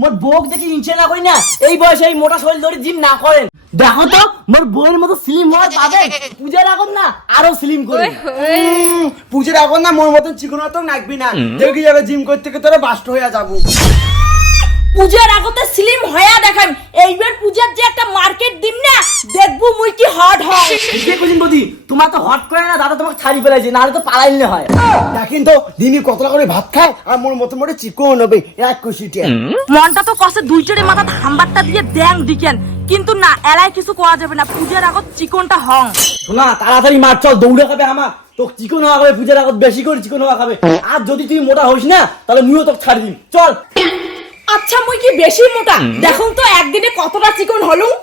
মোর বউক দেখি ইনচে না করি না। এই বয়সে এই মোটা শরীর ধরে জিম না করেন। দেখো তো মোর বউয়ের মতো স্লিম হওয়ার পাবে পূজার আগুন না আরও স্লিম করে পূজার আগুন না মোর মতন চিকন তো নাকবি না। দেখি যাবে জিম করতে করতে তোরা বাস্ট হয়ে যাব। পূজার তো স্লিম হইয়া দেখান। এইবার পূজার যে দেখব মুই কি হট হয় বুঝতে কদিন বদি তোমার তো হট করে না দাদা তোমাকে ছাড়ি ফেলাইছে নাহলে তো পালাইলে হয়। দেখেন তো দিনই কতটা করে ভাত খায় আর মোর মতো মোটে চিকন হবে এক কুশিটিয়া মনটা তো কষে দুইটারে মাথা হাম্বারটা দিয়ে দ্যাং দিকেন। কিন্তু না এলাই কিছু করা যাবে না পূজার আগত চিকনটা হং। শোনা তাড়াতাড়ি মার চল দৌড়ে খাবে আমার। তো চিকন হওয়া খাবে পূজার আগত বেশি করে চিকন হওয়া খাবে। আর যদি তুই মোটা হইস না তাহলে মুইও তোকে ছাড়ি দিম। চল। আচ্ছা মুই কি বেশি মোটা? দেখুন তো একদিনে কতটা চিকন হলুম?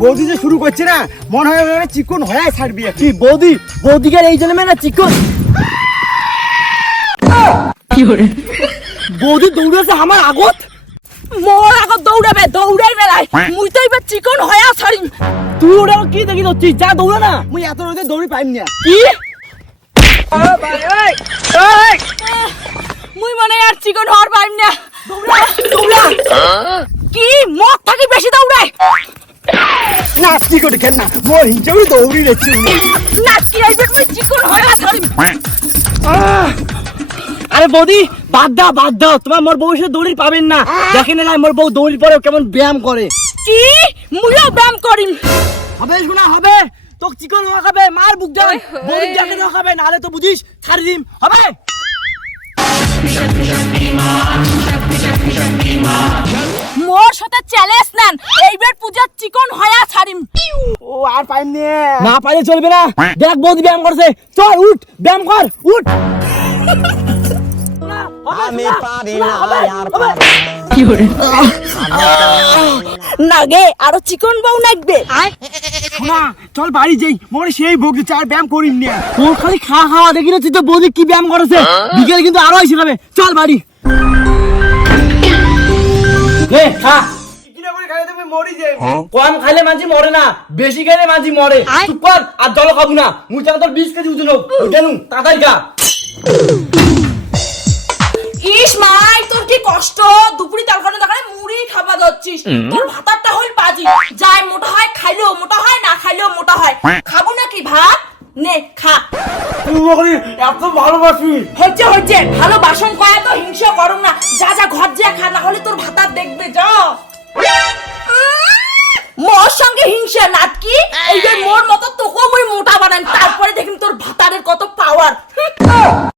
বৌদি। যে শুরু করছে না মনে হয় ওরা চিকন হয়ে ছাড়বি কি। বৌদি? বৌদিকে এই জন্মে না চিকন? বৌদি দৌড়েছে আমার আগত? মোর আগত দৌড়াবে দৌড়াই বেলায়। মুই তো এবার চিকন হয়া ছাড়িম। তুই ওটা কি দেখি ধরছিস? যা দৌড়া না মুই এত রোদে দৌড়ি পাইম না। কি? মুই মনে আর চিকন হওয়ার পাইম না। দৌড়া দৌড়া। কি? মদ থাকি বেশি দৌড়ায়? না চিকন খেন না। মোর হিংসাবে দৌড়ি রেছি না কি এইবার মুই চিকন হয়া ছাড়িম আরে বৌদি বাদ দাও বাদ দাও। তোমার মোর বউ এসে দৌড়ি পাবেন না। দেখেন না মোর বউ দৌড়ি পরে কেমন ব্যায়াম করে। কি? মুইও ব্যায়াম করিম হবে শোনা হবে। তো চিকন হওয়া খাবে মার বুক যাবে বৌদি দেখে দেওয়া খাবে নাহলে তো বুঝিস ছাড়ি দিম। হবে? সাথে চ্যালেঞ্জ নেন। এইবার পূজার চিকন হয়া ছাড়িম। ও আর পাইম নে। না পাইলে চলবে না। দেখ বৌদি ব্যায়াম করছে। চল উঠ ব্যায়াম কর উঠ। আমি পারি না আর না। গে আরও চিকন বউ নাকবে শোনা চল বাড়ি যাই। মোর সেই ভোগ আর ব্যায়াম করিম নে। তোর খালি খা খাওয়া দেখি না তুই তো বৌদি কি ব্যায়াম করেছে? বিকেলে কিন্তু আরও এসে খাবে চল বাড়ি। নে খা। কিনা করে খাইলে তুমি মরি যাই কম খাইলে মাঝি মরে না বেশি খাইলে মাঝি মরে। চুপ কর আর জল খাব না। মুই চাল তোর বিশ কেজি ওজন হোক। কেন তাড়াতাড়ি খা। ইস মাই তোর কি কষ্ট? দুপুরি তরকারি দোকানে মুড়ি খাবা দচ্ছিস তোর ভাতারটা হইল বাজি যাই মোটা হয় খাইলেও মোটা হয় না খাইলেও মোটা হয়। খাব নাকি ভাত? নে খা। আমাকে এত ভালোবাসি হচ্ছে হচ্ছে ভালো বাসন কয়া তো হিংসা নাটকি? এইবার মোর